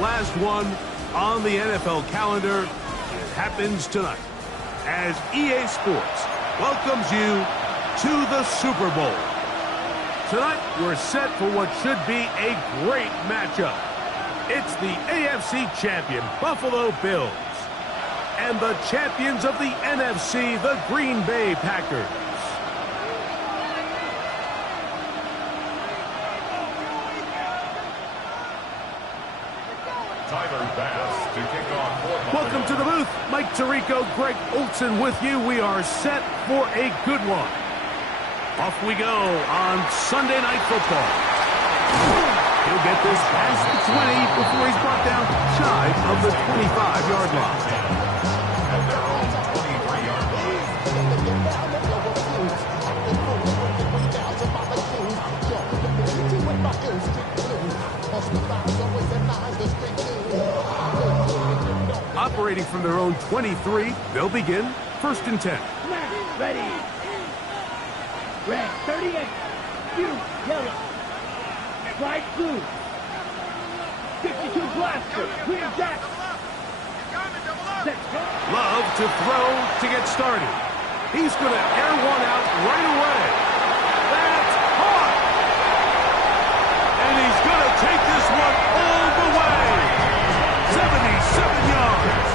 last one on the NFL calendar. It happens tonight as EA Sports welcomes you to the Super Bowl. Tonight, we're set for what should be a great matchup. It's the AFC champion Buffalo Bills and the champions of the NFC, the Green Bay Packers. Welcome to the booth. Mike Tirico, Greg Olson with you. We are set for a good one. Off we go on Sunday Night Football. He'll get this past the 20 before he's brought down shy of the 25-yard line. Operating from their own 23, they'll begin 1st and 10. Ready. Red, 38. You, yellow. Bright blue. 52 blaster. Green jack. Love to throw to get started. He's going to air one out right away. That's caught. And he's going to take this one all the way. 77 yards.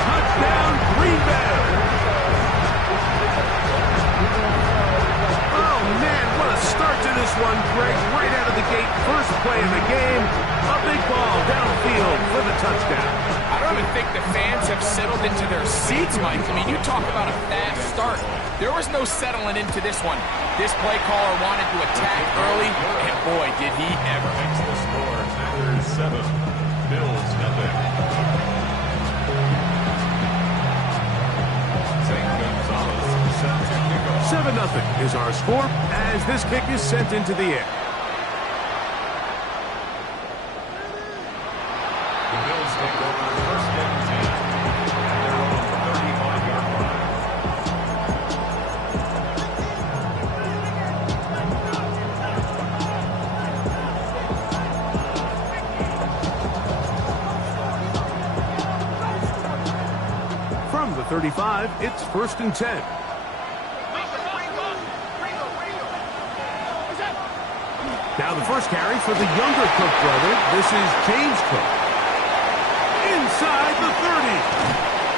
Touchdown, Green Bay. Oh, man, what a start to this one, Greg. Right out of the gate, first play of the game. A big ball downfield for the touchdown. I don't even think the fans have settled into their seats, Mike. I mean, you talk about a fast start. There was no settling into this one. This play caller wanted to attack early, and boy, did he ever. The score, Packers 7, Bills nothing. St. Gonzalez set to kick off. 7-0 is our score as this kick is sent into the air. The Bills take over 1st and 10 at their own 35-yard line. From the 35, it's 1st and 10. Now the first carry for the younger Cook brother. This is James Cook. Inside the 30.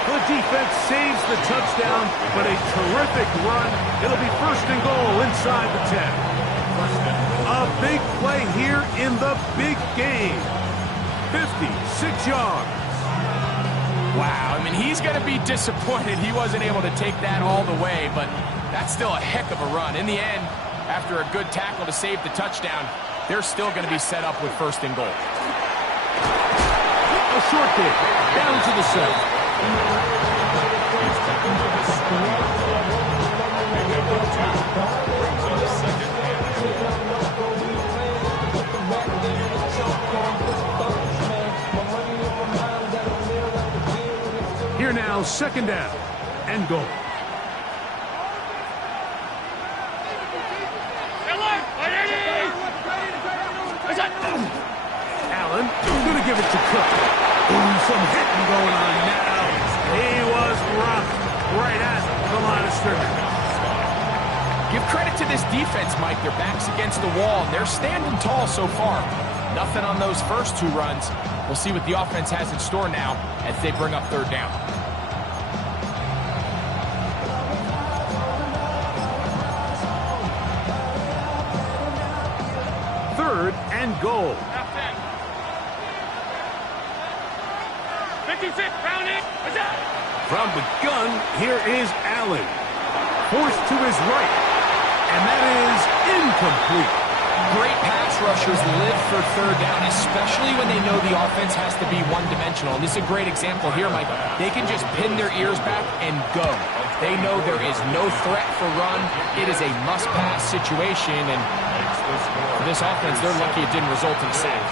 The defense saves the touchdown, but a terrific run. It'll be 1st and goal inside the 10. A big play here in the big game. 56 yards. Wow, I mean, he's going to be disappointed he wasn't able to take that all the way, but that's still a heck of a run. In the end, after a good tackle to save the touchdown, they're still going to be set up with 1st and goal. A short kick, down to the 7. Here now, 2nd down and goal. Allen going to give it to Cook. Ooh, some hitting going on now. He was rough right at the line of scrimmage. Give credit to this defense, Mike. Their backs against the wall, and they're standing tall so far. Nothing on those first 2 runs. We'll see what the offense has in store now as they bring up 3rd down. Third and goal. 56, pound it. From the gun, here is Allen. Forced to his right. And that is incomplete. Great pass rushers live for 3rd down, especially when they know the offense has to be one-dimensional. And this is a great example here, Mike. They can just pin their ears back and go. They know there is no threat for run. It is a must-pass situation, and for this offense, they're lucky it didn't result in a sack.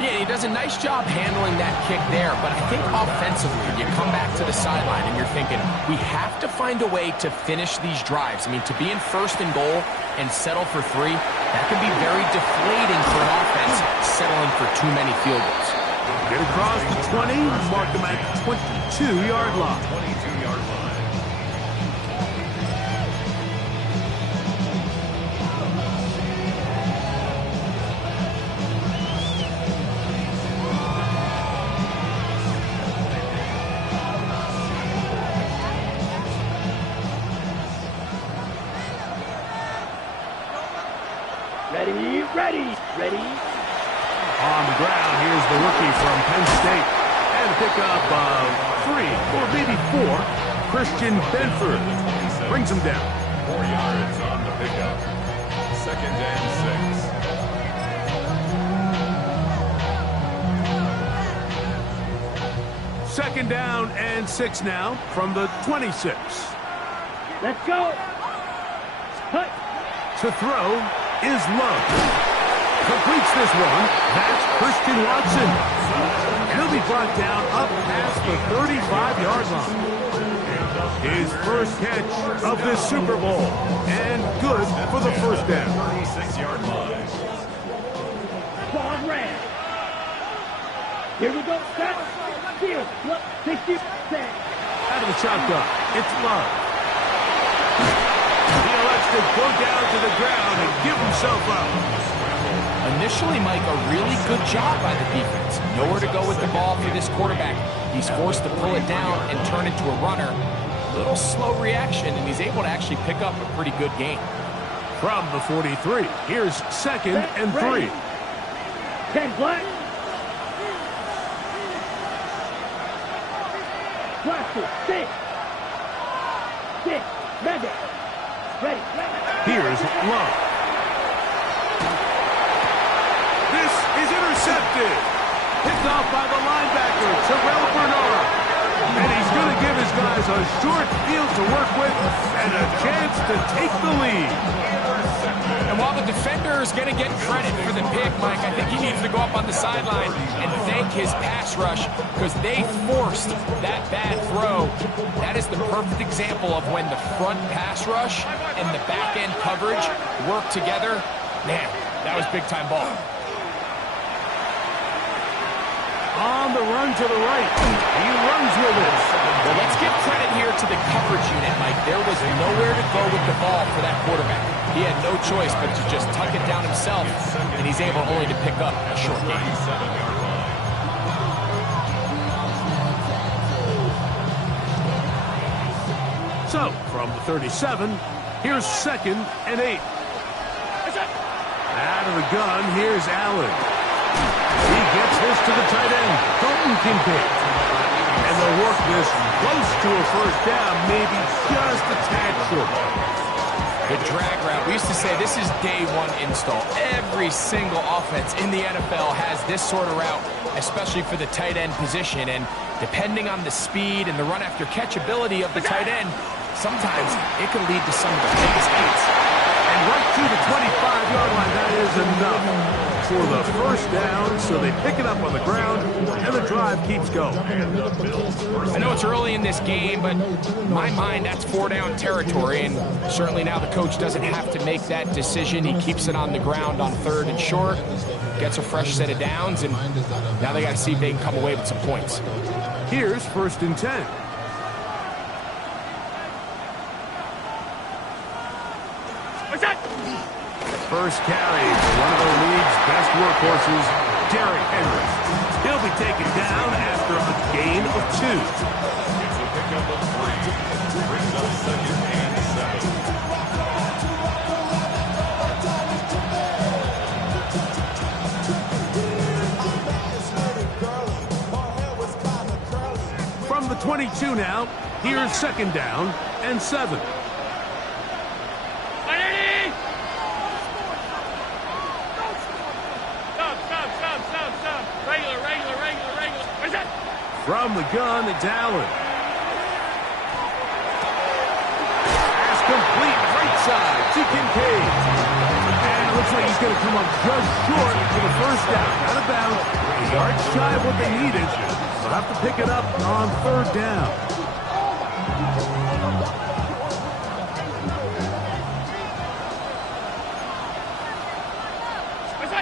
Yeah, he does a nice job handling that kick there, but I think offensively, you come back to the sideline and you're thinking, we have to find a way to finish these drives. I mean, to be in 1st and goal and settle for 3, that can be very deflating for an offense settling for too many field goals. Get across the 20, mark him at 22-yard line. 22-yard line. Ready. On the ground, here's the rookie from Penn State. And a pickup of 3 or maybe 4. Christian Benford brings him down. 4 yards on the pickup. 2nd and 6. Second down and 6 now from the 26. Let's go. Hut. To throw is Love. Completes this one. That's Christian Watson. He'll be brought down up past the 35-yard line. His first catch of this Super Bowl. And good for the first down. 36-yard line. Ball ran. Here we go. Set. Field. 60%. Out of the shotgun. It's Love. He elects to go down to the ground and give himself up. Initially, Mike, a really good job by the defense. Nowhere to go with the ball for this quarterback. He's forced to pull it down and turn into a runner. Little slow reaction, and he's able to actually pick up a pretty good game. From the 43, here's 2nd and 3. 10 black. Blaster. 6. Madden. Ready. Here's Love. This is intercepted. Picked off by the linebacker, Terrell Bernard. And he's going to give his guys a short field to work with and a chance to take the lead. And while the defender is going to get credit for the pick, Mike, I think he needs to go up on the sideline and thank his pass rush because they forced that bad throw. That is the perfect example of when the front pass rush and the back end coverage work together. Man, that was big-time ball. On the run to the right. He runs with it. Well, let's give credit here to the coverage unit, Mike. There was nowhere to go with the ball for that quarterback. He had no choice but to just tuck it down himself, and he's able only to pick up a short gain. 37-yard line. So, from the 37, here's 2nd and 8. Out of the gun, here's Allen. He gets this to the tight end, Dalton Kincaid. And they'll work this close to a first down, maybe just a tad short. The drag route, we used to say this is day one install. Every single offense in the NFL has this sort of route, especially for the tight end position. And depending on the speed and the run after catch ability of the tight end, sometimes it can lead to some of the biggest hits. And right to the 25-yard line, that is enough for the first down, so they pick it up on the ground, and the drive keeps going. I know it's early in this game, but in my mind, that's 4-down territory, and certainly now the coach doesn't have to make that decision. He keeps it on the ground on 3rd and short, gets a fresh set of downs, and now they got to see if they can come away with some points. Here's 1st and 10. First carry for one of the league's best workhorses, Derrick Henry. He'll be taken down after a gain of 2. It's a pickup of 3. Brings up 2nd and 7. From the 22 now, here's 2nd down and 7. From the gun, it's Allen. Pass complete, right side to Kincaid. And it looks like he's going to come up just short for the first down. Out of bounds, a yard shy of what they needed. They'll have to pick it up on 3rd down.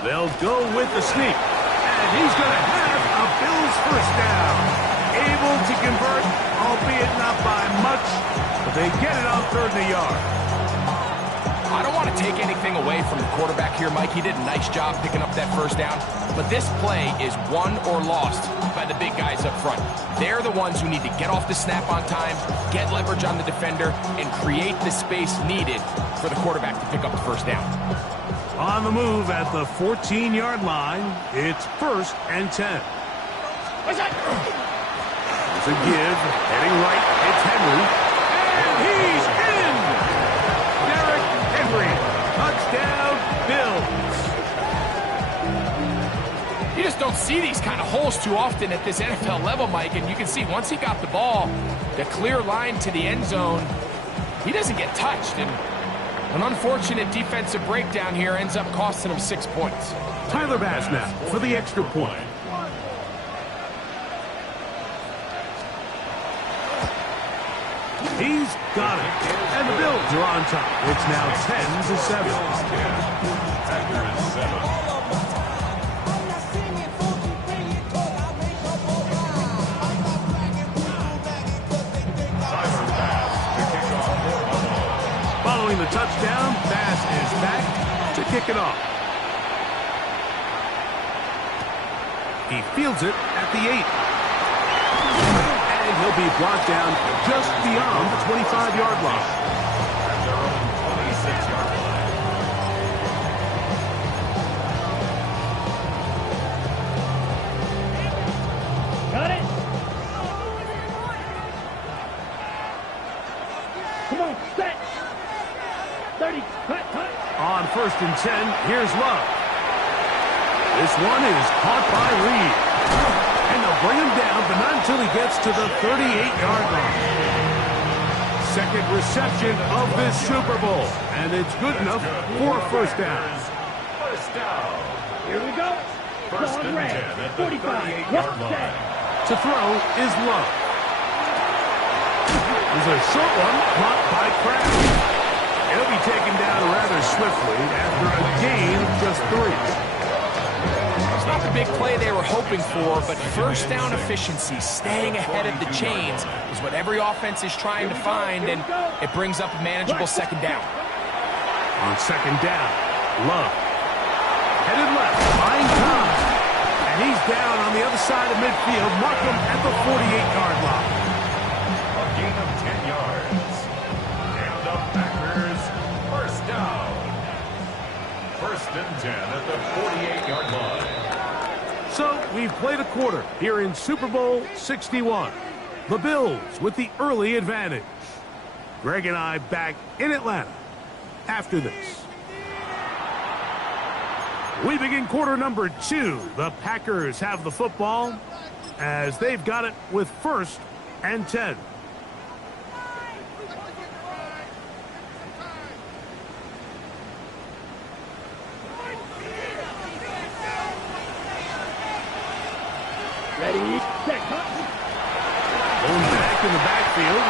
They'll go with the sneak. And he's going to have a first down. Able to convert, albeit not by much, but they get it on 3rd and a yard. I don't want to take anything away from the quarterback here, Mike. He did a nice job picking up that first down. But this play is won or lost by the big guys up front. They're the ones who need to get off the snap on time, get leverage on the defender, and create the space needed for the quarterback to pick up the first down. On the move at the 14-yard line, it's 1st and 10. There's a give, heading right, it's Henry, and he's in! Derrick Henry, touchdown, Bills. You just don't see these kind of holes too often at this NFL level, Mike, and you can see once he got the ball, the clear line to the end zone, he doesn't get touched, and an unfortunate defensive breakdown here ends up costing him 6 points. Tyler Bass now for the extra point. He's got it. And the Bills are on top. It's now 10-7. Following the touchdown, Bass is back to kick it off. He fields it at the 8. And he'll be brought down just beyond the 25-yard line. At their own 26-yard line. Got it. Come on, set. 30, cut. On 1st and 10, here's Love. This one is caught by Reed. And they'll bring him down, but not until he gets to the 38-yard line. Second reception of this Super Bowl, and it's good enough for a first down. First down. Here we go. 1st and 10 at the 38-yard line. To throw is Love. There's a short one caught by Kraft. He'll be taken down rather swiftly after a gain of just 3. It's not the big play they were hoping for, but first down efficiency, staying ahead of the chains, is what every offense is trying to find, and it brings up a manageable second down. On second down, Love. Headed left, buying time. And he's down on the other side of midfield. Mark him at the 48-yard line. A gain of 10 yards. And the Packers, first down. 1st and 10 at the 48-yard line. So we've played a quarter here in Super Bowl 61. The Bills with the early advantage. Greg and I back in Atlanta after this. We begin quarter number 2. The Packers have the football as they've got it with 1st and 10. Ready, set, cut. Going back in the backfield.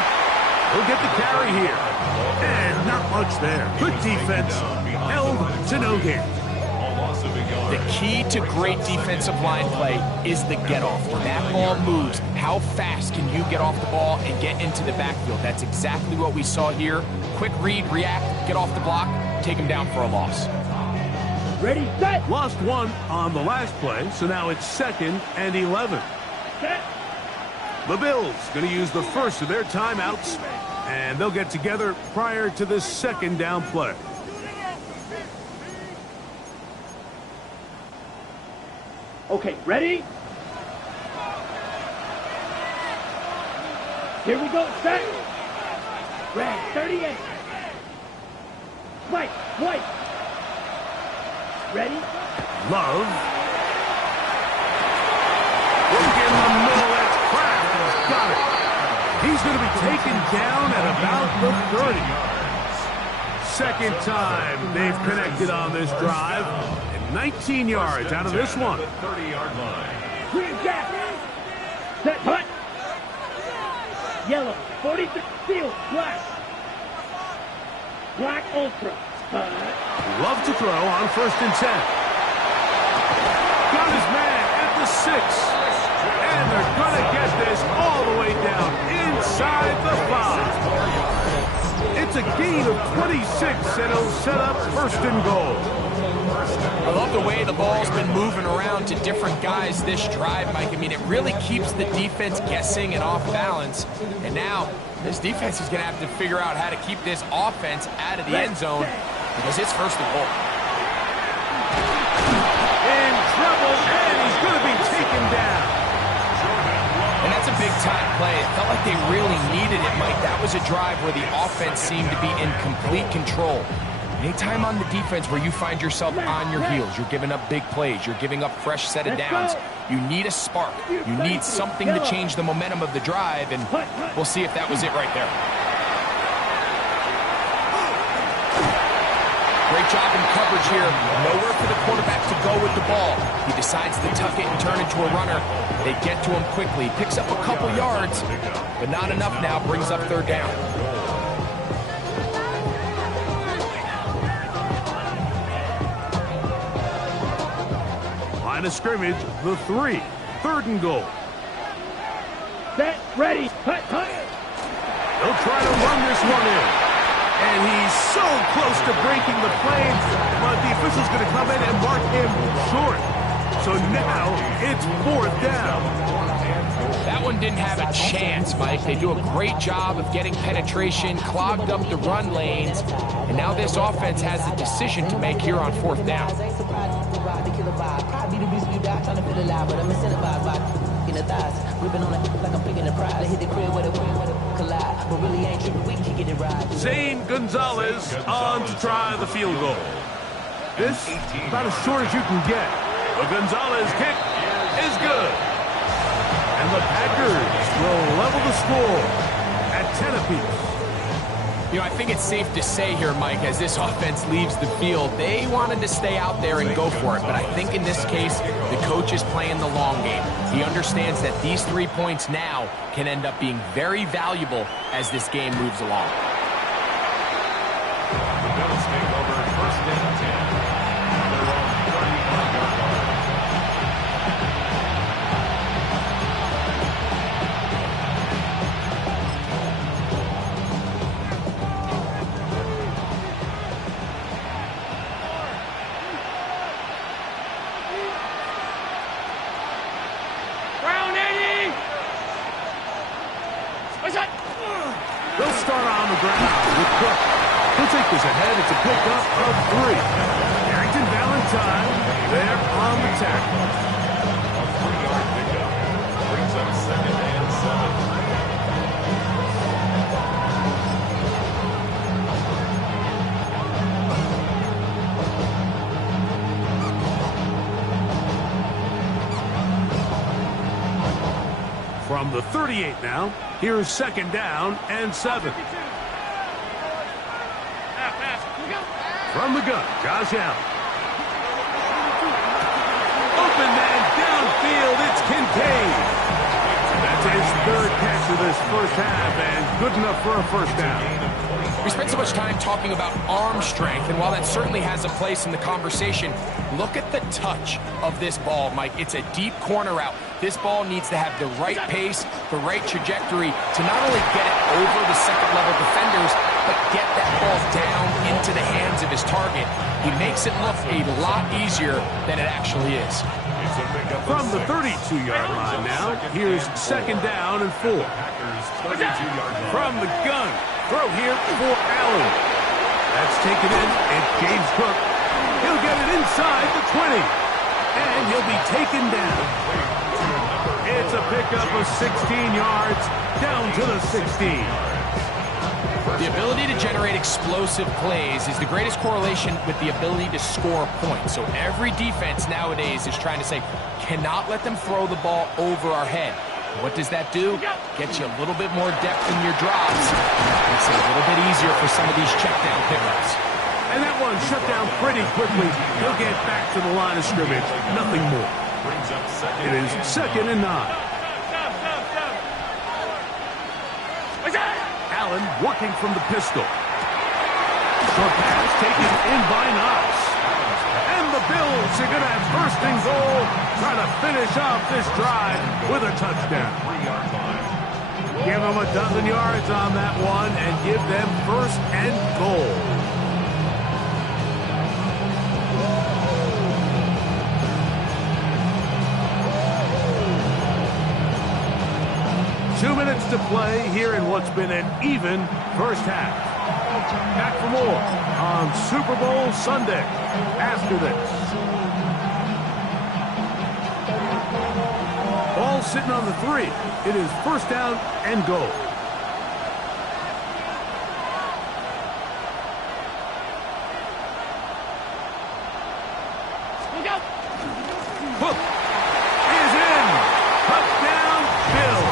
He'll get the carry here. And not much there. Good defense. Held to no gain. The key to great defensive line play is the get-off. When that ball moves, how fast can you get off the ball and get into the backfield? That's exactly what we saw here. Quick read, react, get off the block, take him down for a loss. Ready, set. Lost one on the last play, so now it's 2nd and 11. Set. The Bills going to use the first of their timeouts, and they'll get together prior to this second down play. Okay, ready? Here we go, set. Red, 38. White. Ready? Love. Look in the middle, that's Kraft. He's got it. He's going to be taken down at about the 30. Second time they've connected on this drive. And 19 yards out of this one. 30-yard line. Green jack. Set, cut. Yellow, 43, field, black. Black ultra. Love to throw on 1st and 10. Got his man at the 6. And they're gonna get this all the way down inside the 5. It's a gain of 26, and it'll set up first and goal. I love the way the ball's been moving around to different guys this drive, Mike. I mean, it really keeps the defense guessing and off balance. And now, this defense is going to have to figure out how to keep this offense out of the end zone because it's first and goal. In trouble, and he's going to be taken down. And that's a big-time play. It felt like they really needed it, Mike. That was a drive where the offense seemed to be in complete control. Anytime on the defense where you find yourself on your heels, you're giving up big plays, you're giving up fresh set of downs, you need a spark. You need something to change the momentum of the drive, and we'll see if that was it right there. Great job in coverage here. Nowhere for the quarterback to go with the ball. He decides to tuck it and turn into a runner. They get to him quickly. Picks up a couple yards, but not enough now. Brings up third down. Line of scrimmage, the 3. Third and goal. Set, ready, hut. They'll try to run this one in. And he's so close to breaking the play, but the official's going to come in and mark him short. So now it's fourth down. That one didn't have a chance, Mike. They do a great job of getting penetration, clogged up the run lanes, and now this offense has a decision to make here on fourth down. Zane Gonzalez on to try the field goal. This about as short as you can get. The Gonzalez kick is good. And the Packers will level the score at 10 apiece. You know, I think it's safe to say here, Mike, as this offense leaves the field, they wanted to stay out there and go for it. But I think in this case, the coach is playing the long game. He understands that these 3 points now can end up being very valuable as this game moves along. The Bills take over first and 10. They're on 35-yard line. They'll start on the ground with Cook. He'll take this ahead. It's a pickup of 3. Harrington Valentine there on the tackle. A 3-yard pickup brings up second and 7. From the 38 now, here's second down and 7. From the gun, Josh Allen. Open man downfield, it's Kincaid. That's his third catch of this first half, and good enough for a first down. We spent so much time talking about arm strength, and while that certainly has a place in the conversation, look at the touch of this ball, Mike. It's a deep corner route. This ball needs to have the right pace, the right trajectory to not only get it over the second-level defenders, but get that ball down into the hands of his target. He makes it look a lot easier than it actually is. From the 32-yard line now, here's second down and 4. From the gun, throw here for Allen. That's taken in, and James Cook. He'll get it inside the 20, and he'll be taken down. It's a pickup of 16 yards down to the 16. The ability to generate explosive plays is the greatest correlation with the ability to score points. So every defense nowadays is trying to say, cannot let them throw the ball over our head. What does that do? Gets you a little bit more depth in your drops. Makes it a little bit easier for some of these check down pickups. And that one shut down pretty quickly. He'll get back to the line of scrimmage. Nothing more. It is second and 9. Allen working from the pistol. Short pass taken in by Knox. And the the Bills are going to have first and goal, trying to finish off this drive with a touchdown. 3-yard line. Give them a dozen yards on that one and give them first and goal. Two minutes to play here in what's been an even first half. Back for more on Super Bowl Sunday after this. Ball sitting on the 3. It is first down and goal. Hook is in. Touchdown, Bill.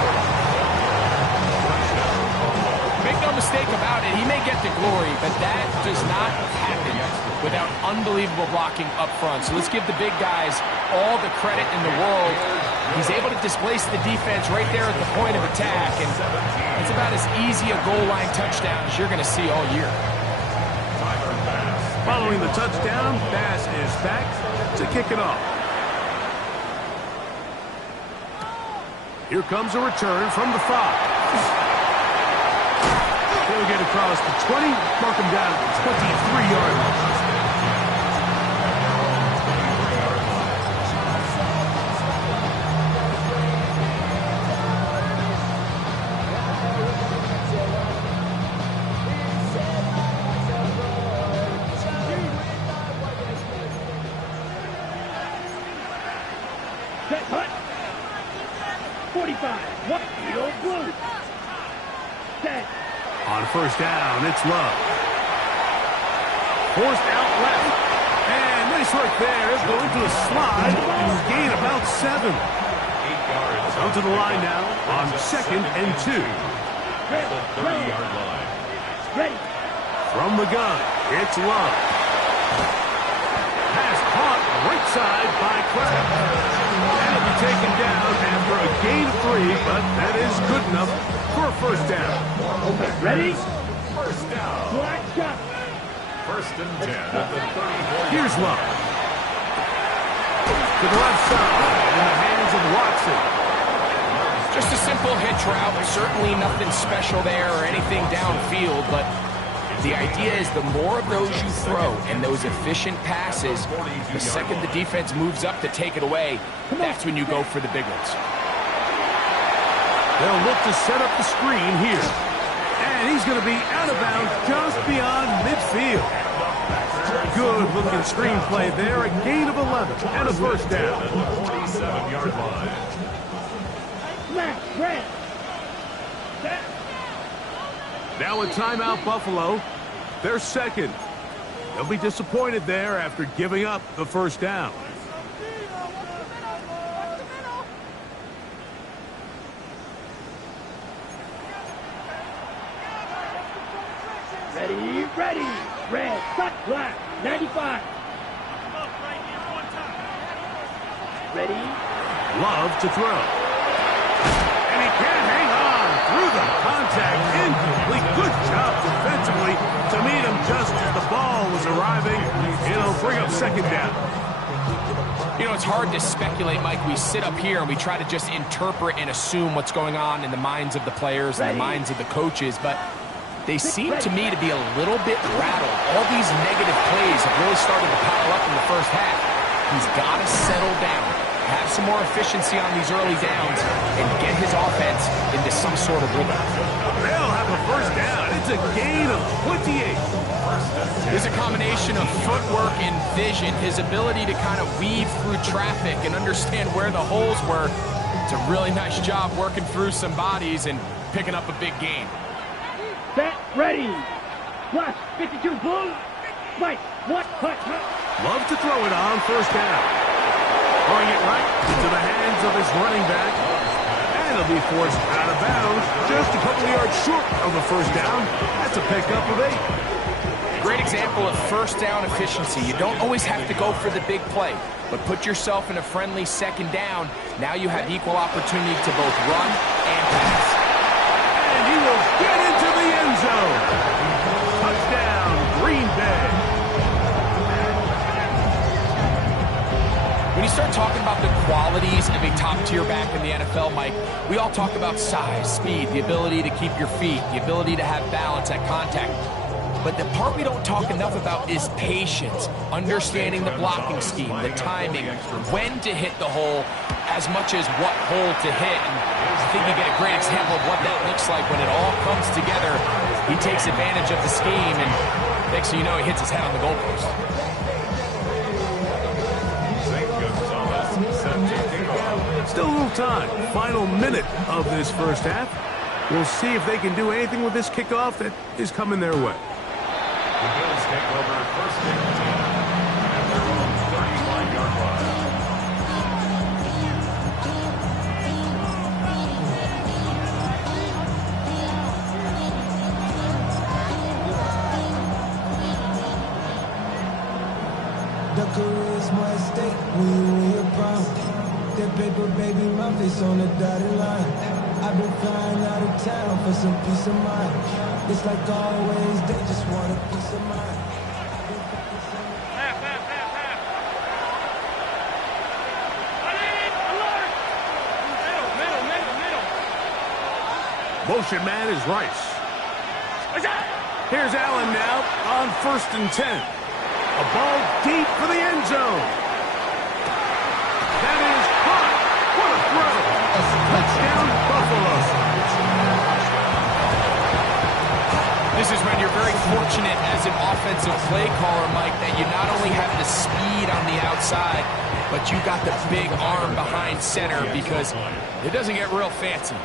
Make no mistake about it, he may get the glory, but that does not happen without unbelievable blocking up front. So let's give the big guys all the credit in the world. He's able to displace the defense right there at the point of attack, and it's about as easy a goal line touchdown as you're going to see all year. Following the touchdown, Bass is back to kick it off. Here comes a return from the 5. He'll get across the 20, mark him down at the 23-yard line. Set, hut. 45. What? Field blue. Set. On first down, it's Love. Forced out left. And nice work there. Going to a slide. Gain about 7. 8 yards. Down to the line now on second and 2. Ready. The 30-yard line. Ready. From the gun, it's Love. Pass caught right side by Crab. That'll be taken down after a gain of 3, but that is good enough for a first down. Ready. First down. Black shot. First and 10 at the 34-yard Here's Love. To the left side, in the hands of Watson. Just a simple hitch route, certainly nothing special there or anything downfield, but the idea is the more of those you throw and those efficient passes, the second the defense moves up to take it away, that's when you go for the big ones. They'll look to set up the screen here. And he's going to be out of bounds just beyond midfield. Good-looking screenplay there. A gain of 11 and a first down. 47-yard line. Smash. Red. Set. Now a timeout, Buffalo. They're second. They'll be disappointed there after giving up the first down. Ready. Ready. Red. Cut. Black. 95. Ready. Love to throw. And he can't hang on through the contact. Incomplete. Good job defensively to meet him just as the ball was arriving. It'll bring up second down. You know, it's hard to speculate, Mike. We sit up here and we try to just interpret and assume what's going on in the minds of the players and the minds of the coaches, but they seem to me to be a little bit rattled. All these negative plays have really started to pile up in the first half. He's got to settle down, have some more efficiency on these early downs, and get his offense into some sort of rhythm. They'll have a first down. It's a gain of 28. There's a combination of footwork and vision, his ability to kind of weave through traffic and understand where the holes were. It's a really nice job working through some bodies and picking up a big gain. Set. Ready. Flush. 52. Blue. Mike. What? Hut. Love to throw it on first down. Throwing it right into the hands of his running back. And he'll be forced out of bounds just a couple of yards short of a first down. That's a pickup of 8. Great example of first down efficiency. You don't always have to go for the big play, but put yourself in a friendly second down. Now you have equal opportunity to both run and pass. And he will get into the end zone. Touchdown, Green Bay. we start talking about the qualities of a top-tier back in the NFL, Mike, we all talk about size, speed, the ability to keep your feet, the ability to have balance at contact. But the part we don't talk enough about is patience, understanding the blocking scheme, the timing, when to hit the hole, as much as what hole to hit. And I think you get a great example of what that looks like when it all comes together. He takes advantage of the scheme, and next thing you know, he hits his head on the goalpost. Still a little time. Final minute of this first half. We'll see if they can do anything with this kickoff that is coming their way. The Bills take over first and 10 at their own 35-yard line. The career's my stake when you win your crown. That paper, baby, my face on the dotted line. I've been flying out of town for some peace of mind. It's like always, they just want a piece of mind. Motion man is Rice. Here's Allen now on 1st and 10. A ball deep for the end zone. That is caught. What a throw. Touchdown, Buffalo. This is when you're very fortunate as an offensive play caller, Mike, that you not only have the speed on the outside, but you got the big arm behind center, because it doesn't get real fancy.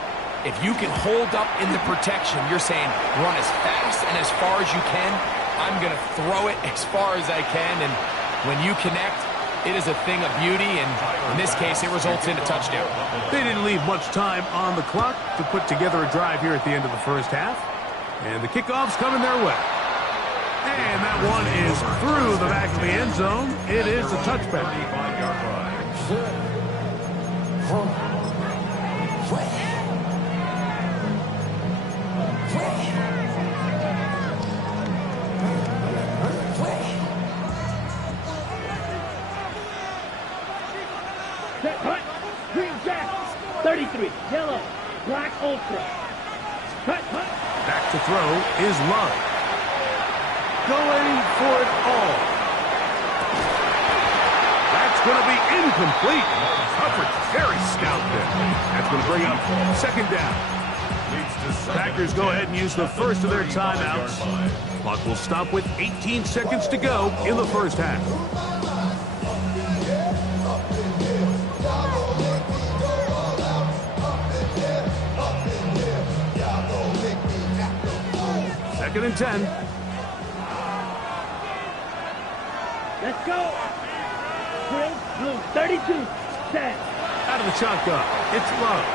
If you can hold up in the protection, you're saying run as fast and as far as you can. I'm going to throw it as far as I can, and when you connect, it is a thing of beauty, and in this case, it results in a touchdown. They didn't leave much time on the clock to put together a drive here at the end of the first half, and the kickoff's coming their way. And that one is through the back of the end zone. It is a touchback. 35-yard line. Set, cut, green jack, 33, yellow, black ultra. Cut, cut. Back to throw is Love. Going for it all. That's going to be incomplete. Coverage very stout there. That's going to bring up 2nd down. Packers go ahead and use the first of their timeouts. Clock will stop with 18 seconds to go in the first half. Second and 10. Let's go. Green, blue, 32, set. Out of the shotgun, it's Love.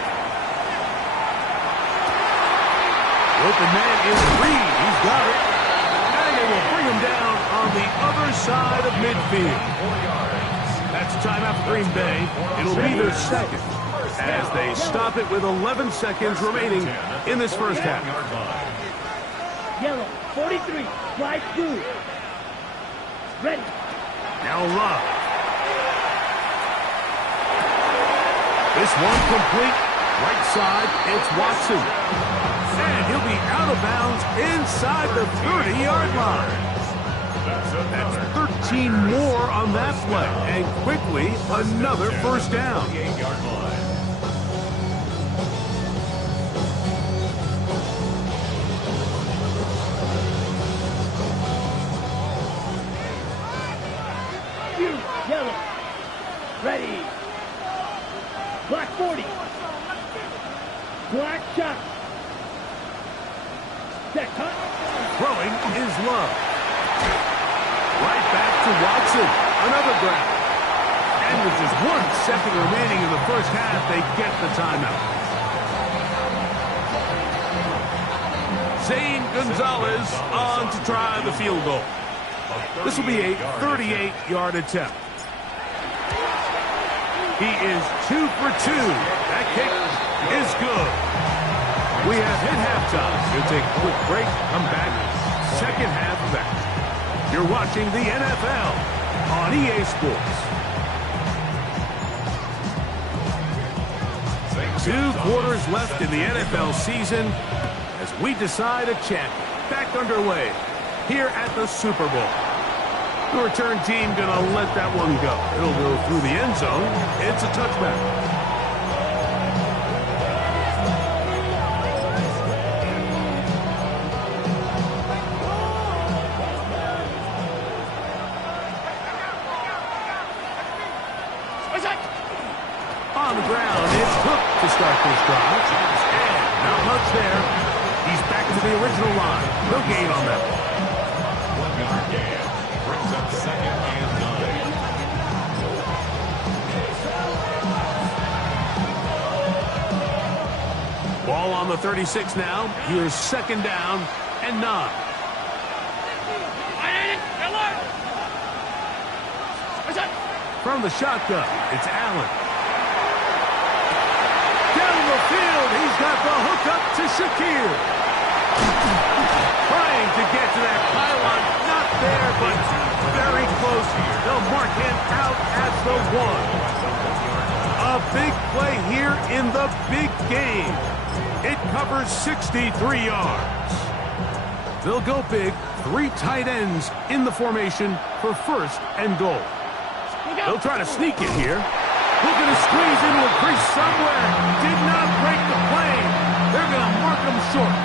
Open man is Reed. He's got it. And they will bring him down on the other side of midfield. That's a timeout for Green Bay. It'll be their second as they stop it with 11 seconds remaining in this first half. Yellow, 43, fly through. Ready. Now Love. This one complete. Right side, it's Watson. And he'll be out of bounds inside the 30-yard line. That's 13 more on that play. And quickly, another first down. Yellow. Ready. Black 40. Black shot. Set cut. Throwing is Love. Right back to Watson. Another grab. And with just 1 second remaining in the first half, they get the timeout. Zane Gonzalez on to try the field goal. This will be a 38-yard attempt. He is 2 for 2. That kick is good. We have hit halftime. We'll take a quick break. Come back. Second half of that. You're watching the NFL on EA Sports. 2 quarters left in the NFL season as we decide a champion. Back underway here at the Super Bowl. The return team going to let that one go. It'll go through the end zone. It's a touchback. On the ground, it's Cook to start this drive. And not much there. He's back to the original line. No gain on that. 1-yard gain. Brings up 2nd and 9. Ball on the 36 now. Here's 2nd down and 9. From the shotgun, it's Allen. Down the field, he's got the hook up to Shakir. Trying to get to that pylon. Not there, but very close. They'll mark him out at the 1. A big play here in the big game. It covers 63 yards. They'll go big. 3 tight ends in the formation for 1st and goal. They'll try to sneak it here. Looking to squeeze into a crease somewhere. Did not break the plane. They're going to mark him short.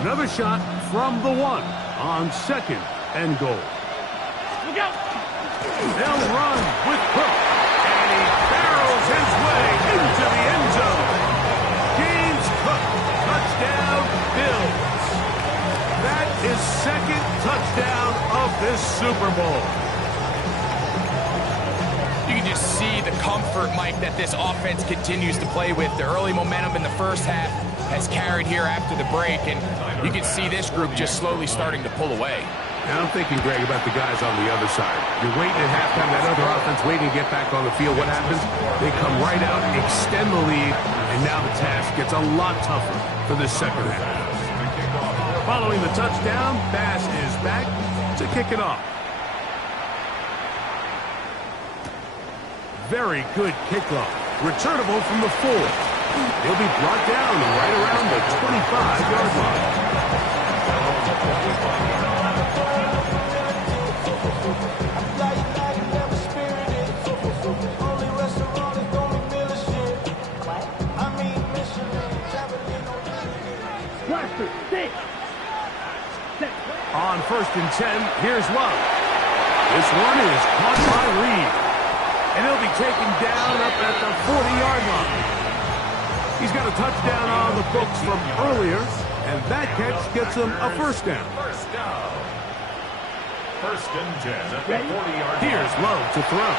Another shot from the 1 on 2nd and goal. They'll run with Cook. And he barrels his way into the end zone. James Cook, touchdown, Bills. That is 2nd touchdown of this Super Bowl. You can just see the comfort, Mike, that this offense continues to play with. The early momentum in the first half has carried here after the break, and you can see this group just slowly starting to pull away. Now I'm thinking, Greg, about the guys on the other side. You're waiting at halftime, that other offense waiting to get back on the field. What happens? They come right out, extend the lead, and now the task gets a lot tougher for this second half. Following the touchdown, Bass is back to kick it off. Very good kickoff. Returnable from the 4. He'll be brought down right around the 25-yard line. On 1st and 10, here's Love. This one is caught by Reed. And he'll be taken down up at the 40-yard line. He's got a touchdown on the books from earlier, and that catch gets him a 1st down. 1st and 10 at the 40-yard line. Here's Love to throw.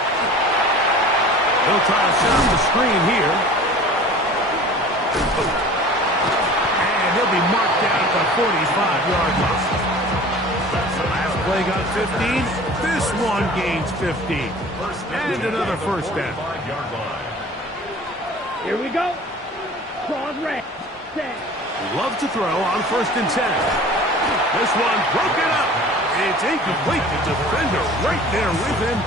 He'll try to set up the screen here. And he'll be marked down at the 45-yard line. Last play got 15. This one gains 15. And another 1st down. Here we go. Cross right. Love to throw on 1st and 10. This one broken up. It's incomplete. The defender right there with him.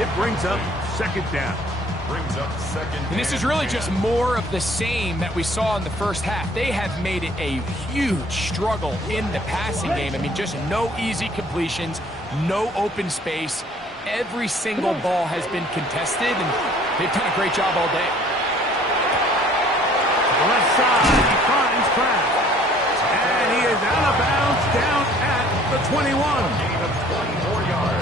It brings up 2nd down. Brings up 2nd. And this is really just more of the same that we saw in the first half. They have made it a huge struggle in the passing game. I mean, just no easy completions, no open space. Every single ball has been contested, and they've done a great job all day. The left side, he caught his trap. And he is out of bounds down at the 21.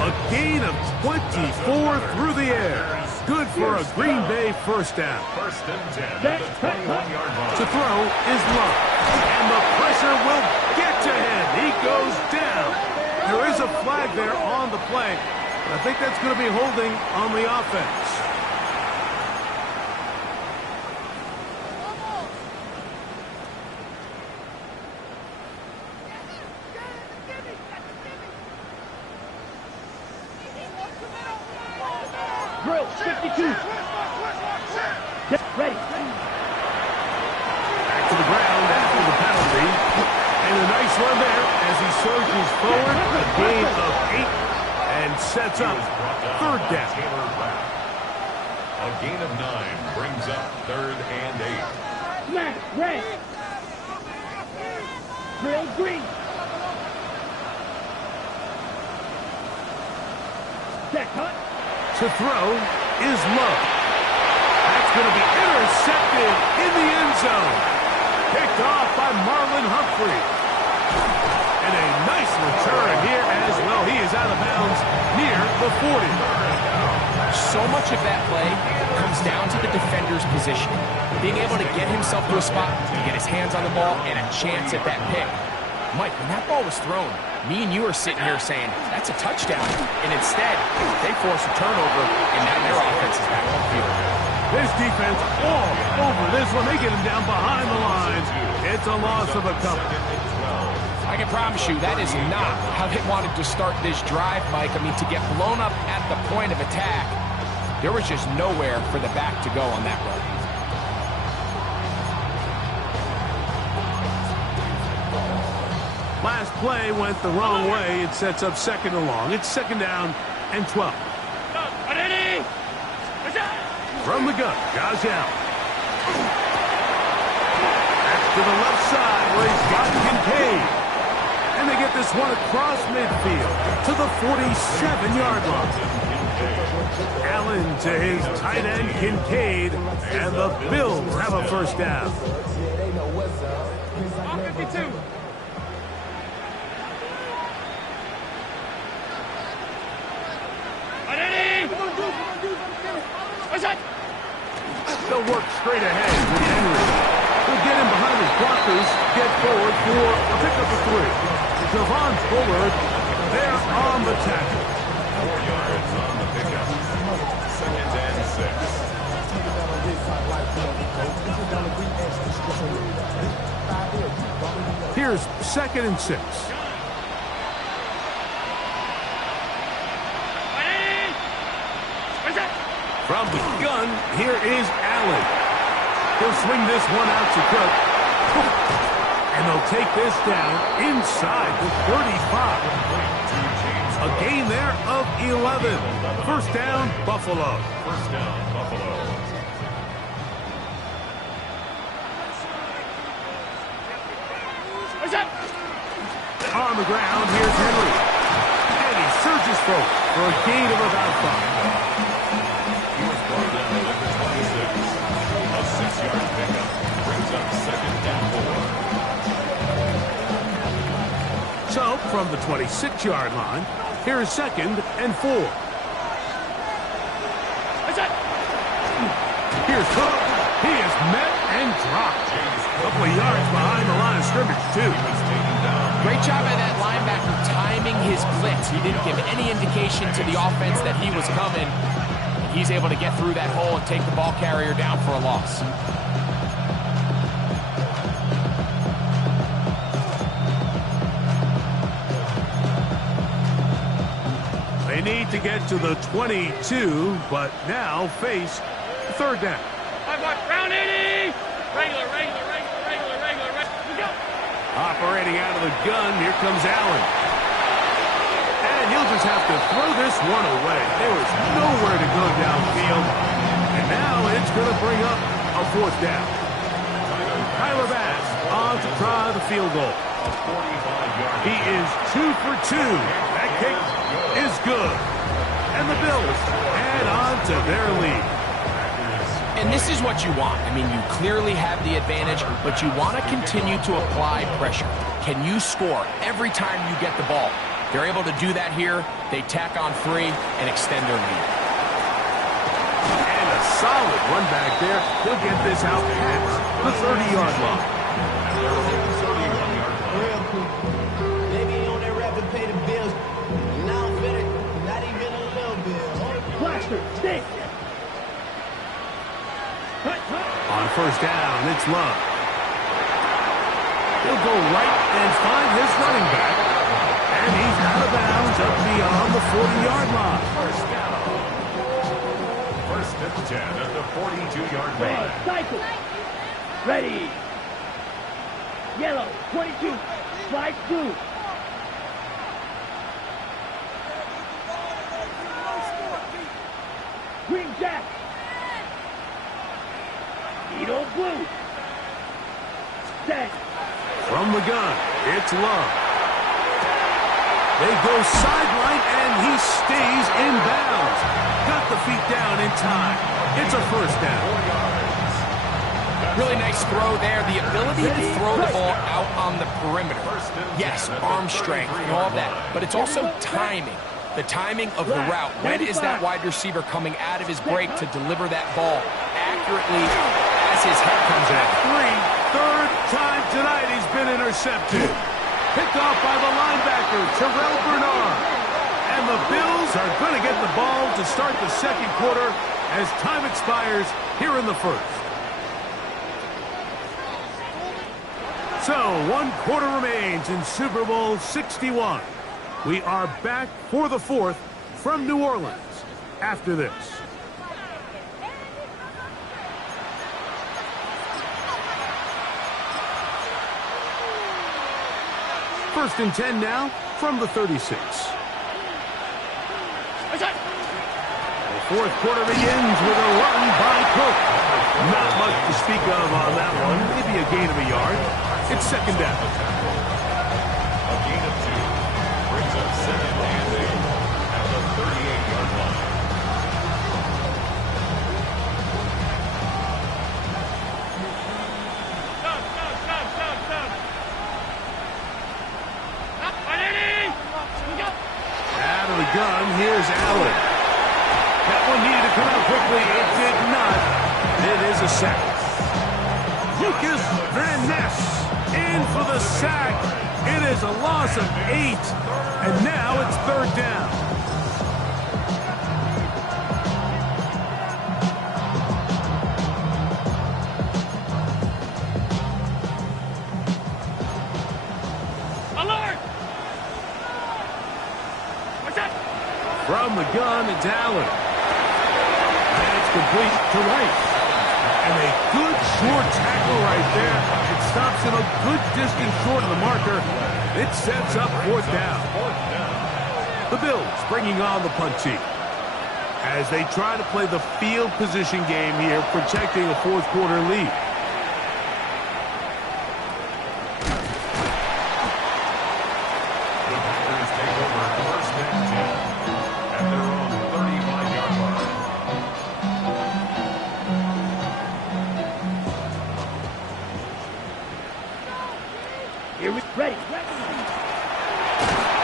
A gain of 24 through the air. Good for a Green Bay 1st down. 1st and 10 at the 21-yard line. To throw is Love. And the pressure will get to him. He goes down. There is a flag there on the play. I think that's going to be holding on the offense. Drill, 52. Ready. Back to the ground after the penalty. And one there as he surges forward, a gain of 8, and sets up third down. A gain of 9 brings up 3rd and 8. Smack, red. Drill green. Set cut. To throw is Lowe. That's going to be intercepted in the end zone. Picked off by Marlon Humphrey. And a nice return here as well. He is out of bounds near the 40. So much of that play comes down to the defender's position. Being able to get himself to a spot, to get his hands on the ball, and a chance at that pick. Mike, when that ball was thrown, me and you are sitting here saying, that's a touchdown. And instead, they force a turnover, and now their offense is back on the field. This defense all over this one. They get him down behind the lines. It's a loss of a couple. I can promise you that is not how they wanted to start this drive, Mike. I mean, to get blown up at the point of attack, there was just nowhere for the back to go on that run. Last play went the wrong way. It sets up 2nd and long. It's 2nd down and 12. From the gun, Gazelle. That's to the left side where he's got Kincaid. And they get this one across midfield to the 47-yard line. Allen to his tight end, Kincaid, and the Bills have a first down. 52. They'll work straight ahead with Henry. He'll get him behind his blockers, get forward for a pickup of 3. Javon Bullard there on the tackle. 4 yards on the pickup. 2nd and 6. Here's 2nd and 6. From the gun, here is Allen. He'll swing this one out to Cook. And they'll take this down inside the 35. A gain there of 11. First down, Buffalo. First down, Buffalo. On the ground, here's Henry. And he surges forward for a gain of about 5. He was brought down at the 26. A 6-yard pickup brings up 2nd and 4. So, from the 26-yard line, here is 2nd and 4. Here's Cook. He is met and dropped. A couple of yards behind the line of scrimmage, too. Great job by that linebacker timing his blitz. He didn't give any indication to the offense that he was coming. He's able to get through that hole and take the ball carrier down for a loss. They need to get to the 22, but now face 3rd down. Round 80. Regular. Operating out of the gun, here comes Allen. And he'll just have to throw this one away. There was nowhere to go downfield. And now it's going to bring up a 4th down. Tyler Bass on to try the field goal. He is 2 for 2. That kick is good. And the Bills add on to their lead. And this is what you want. I mean, you clearly have the advantage, but you want to continue to apply pressure. Can you score every time you get the ball? They're able to do that here. They tack on 3 and extend their lead. And a solid run back there. He'll get this out past the 30-yard line. Real cool. Maybe on that rap to pay the bills. Now I'm better, not even a little bit. Blaster, stick. On first down, it's Love. He'll go right and find his running back. And he's out of bounds up beyond the 40-yard line. First down. 1st and 10 at the 42-yard line. Cycle. Ready. Yellow, 22. Slide through. Green Jack. Needle blue. Set. From the gun, it's Love. They go sideline, and he stays in bounds. Got the feet down in time. It's a first down. Really nice throw there. The ability to throw the ball out on the perimeter. Yes, arm strength and all that, but it's also timing. The timing of the route. When is that wide receiver coming out of his break to deliver that ball accurately as his head comes out? Third time tonight he's been intercepted. Picked off by the linebacker, Terrell Bernard. And the Bills are going to get the ball to start the second quarter as time expires here in the first. So, 1 quarter remains in Super Bowl 61. We are back for the fourth from New Orleans after this. First and 10 now from the 36. The fourth quarter begins with a run by Cook. Not much to speak of on that one. Maybe a gain of a yard. It's second down. A gain of 2 brings up second and 8 at the 38-yard line. Out of the gun, here's Allen. That one needed to come out quickly. It did not. It is a sack. Lucas Van Ness in for the sack. It is a loss of 8. And now it's third down. From the gun, it's Allen. And it's complete to Rice. And a good short tackle right there. It stops him a good distance short of the marker. It sets up fourth down. The Bills bringing on the punt team as they try to play the field position game here, protecting a fourth quarter lead.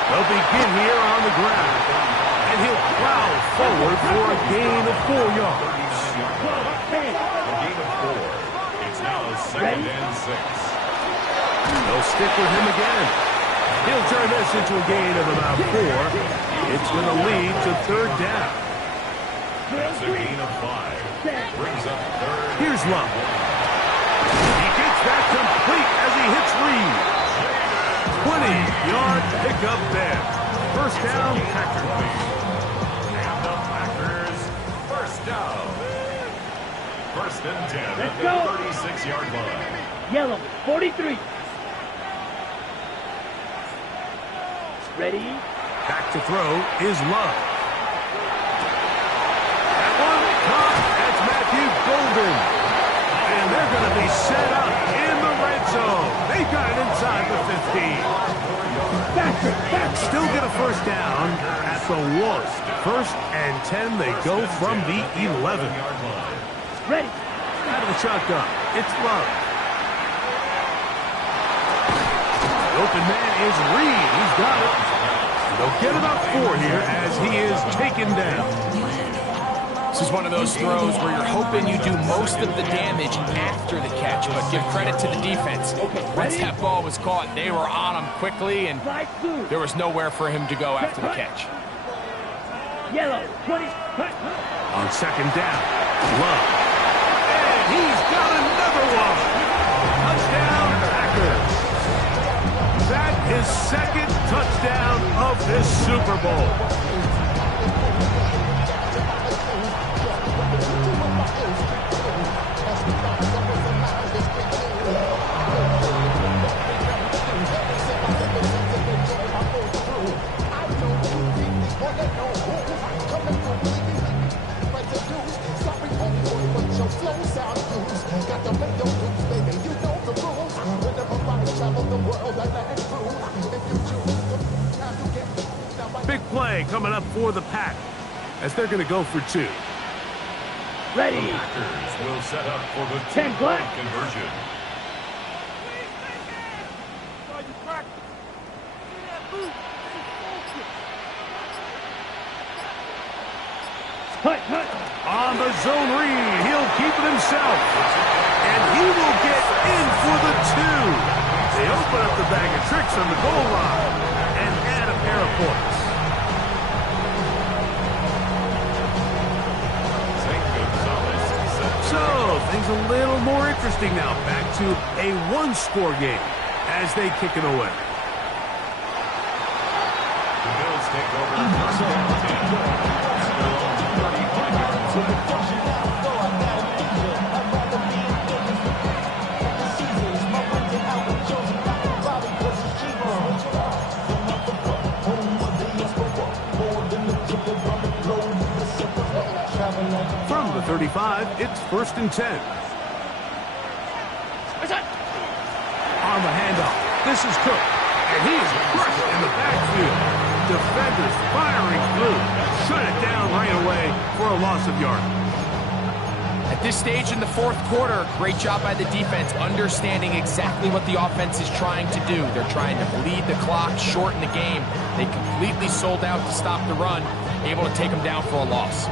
They'll begin here on the ground, and he'll plow forward for a gain of 4 yards. A gain of 4. It's now second and 6. They'll stick with him again. He'll turn this into a gain of about 4. It's going to lead to third down. That's a gain of 5. Brings up third. Here's Love. He gets that complete as he hits Reed. 20-yard pickup there. First down, Packers. And the Packers, first down. First and 10 Let's at go. the 36-yard line. Yellow, 43. Ready? Back to throw is Love. That one caught. That's Matthew Golden. And they're going to be set up in the red zone. They got it inside the 15. Still get a first down at the 1. First and 10, they go from the 11. Ready? Out of the shotgun, it's Love. The open man is Reed. He's got it. They'll get about 4 here as he is taken down. This is one of those throws where you're hoping you do most of the damage after the catch, but give credit to the defense. Once that ball was caught, they were on him quickly, and there was nowhere for him to go after the catch. Yellow, 20. On second down, Love. And he's got another one. Touchdown, Packers. That is second touchdown of this Super Bowl. play coming up for the Pack as they're going to go for 2. Ready. The Packers will set up for the 10 black conversion. On the zone read, he'll keep it himself. And he will get in for the 2. They open up the bag of tricks on the goal line and add a pair of points. So, things a little more interesting now. Back to a 1-score game as they kick it away. The Bills take over first and 10 at their own 35 yards. From the 35, it's 1st and 10. On the handoff, this is Cook, and he is crushed in the backfield. Defenders firing through. Shut it down right away for a loss of yardage. At this stage in the 4th quarter, great job by the defense understanding exactly what the offense is trying to do. They're trying to bleed the clock, shorten the game. They completely sold out to stop the run, able to take them down for a loss.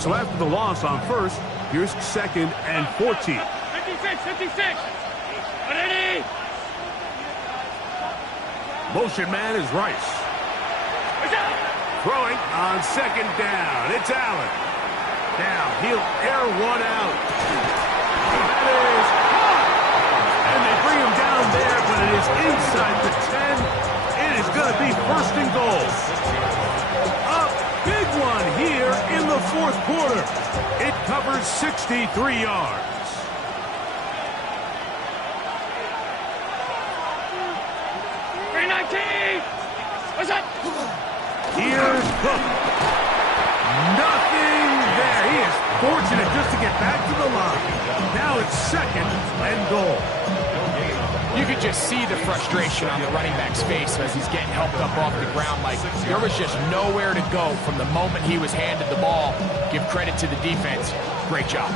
So after the loss on 1st, here's 2nd and 14. 56. Ready. Motion man is Rice. Throwing on 2nd down. It's Allen. Now he'll air one out. That is caught. And they bring him down there, but it is inside the 10. It is going to be 1st and goal. Big one here in the 4th quarter. It covers 63 yards. Here's Cook. Nothing there. He is fortunate just to get back to the line. Now it's 2nd and goal. You could just see the frustration on the running back's face as he's getting helped up off the ground. Like, there was just nowhere to go from the moment he was handed the ball. Give credit to the defense. Great job.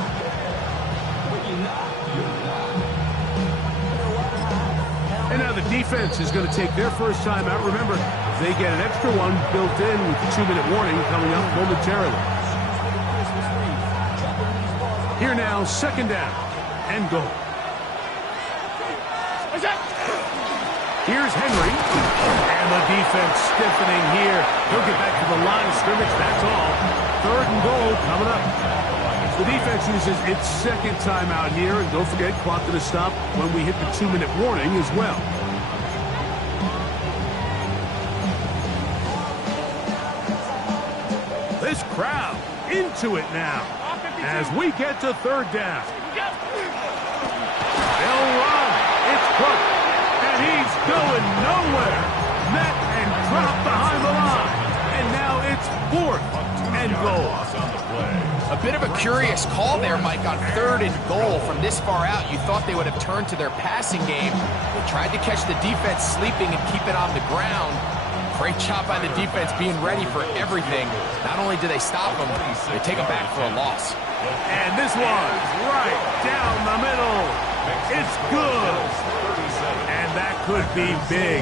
And now the defense is going to take their first time out. Remember, they get an extra one built in with the 2-minute warning coming up momentarily. Here now, 2nd down and goal. Here's Henry, and the defense stiffening here. He'll get back to the line of scrimmage, that's all. 3rd and goal coming up. The defense uses its 2nd timeout here, and don't forget, clock to stop when we hit the 2-minute warning as well. This crowd into it now as we get to 3rd down. They'll run. It's Cook. And he's going nowhere. Met and dropped behind the line. And now it's 4th and goal. A bit of a curious call there, Mike, on 3rd and goal from this far out. You thought they would have turned to their passing game. They tried to catch the defense sleeping and keep it on the ground. Great job by the defense being ready for everything. Not only do they stop them, they take them back for a loss. And this one's right down the middle. It's good. And that could be big.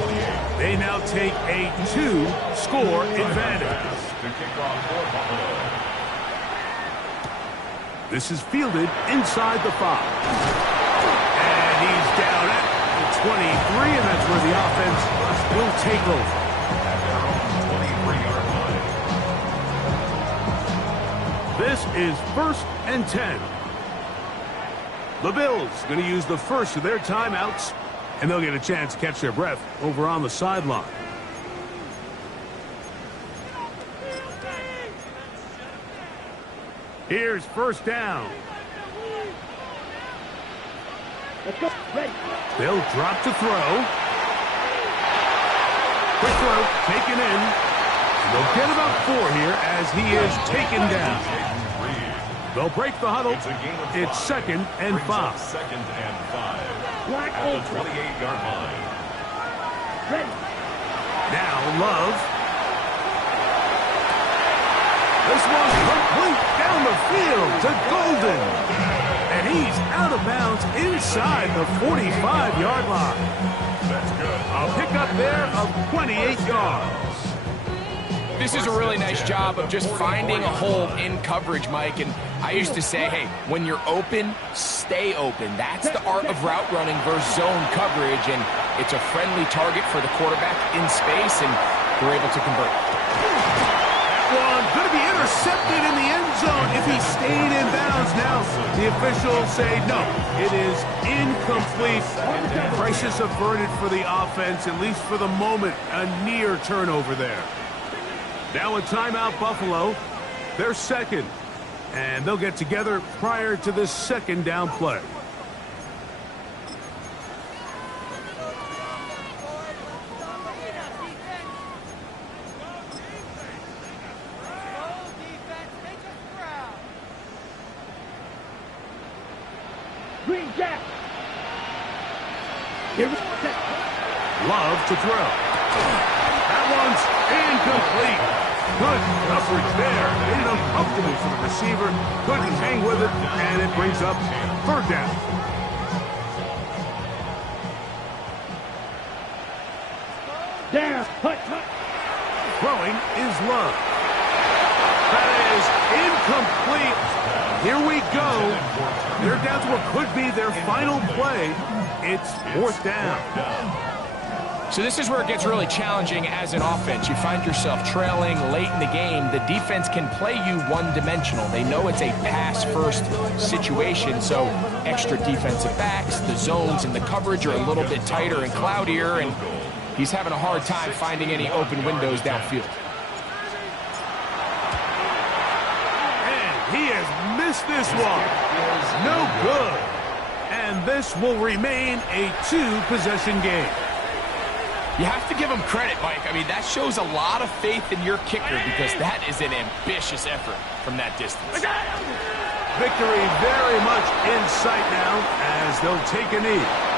They now take a 2-score advantage. This is fielded inside the 5. And he's down at the 23, and that's where the offense will take over. At their own 23-yard line. This is 1st and 10. The Bills going to use the first of their timeouts, and they'll get a chance to catch their breath over on the sideline. Here's 1st down. Let's go. Ready. They'll drop to throw. Quick throw, taken in. And They'll get about 4 here as he is taken down. They'll break the huddle. It's 2nd and 5. Second and 5. Black At the ultra. 28-yard line. Ready. Now Love. This one's complete down the field to Golden. And he's out of bounds inside the 45-yard line. That's good. A pickup there of 28 yards. This is a really nice job of just finding a hole in coverage, Mike. And I used to say, hey, when you're open, stay open. That's the art of route running versus zone coverage. And it's a friendly target for the quarterback in space, and we're able to convert. That one going to be intercepted in the end zone if he stayed in bounds. Now the officials say no, it is incomplete. Crisis averted for the offense, at least for the moment. A near turnover there. Now a timeout, Buffalo. They're 2nd, and they'll get together prior to this 2nd down play. Green Jack. Here we go. Love to throw. That one's incomplete. Good coverage there. Made it uncomfortable for the receiver. Couldn't hang with it, and it brings up 3rd down. Down. Hut, hut. Throwing is Love. That is incomplete. Here we go. They're down to what could be their final play. It's 4th down. So this is where it gets really challenging as an offense. You find yourself trailing late in the game. The defense can play you one-dimensional. They know it's a pass-first situation, so extra defensive backs, the zones and the coverage are a little bit tighter and cloudier, and he's having a hard time finding any open windows downfield. And he has missed this one. No good. And this will remain a 2-possession game. You have to give him credit, Mike. I mean, that shows a lot of faith in your kicker because that is an ambitious effort from that distance. Victory very much in sight now as they'll take a knee.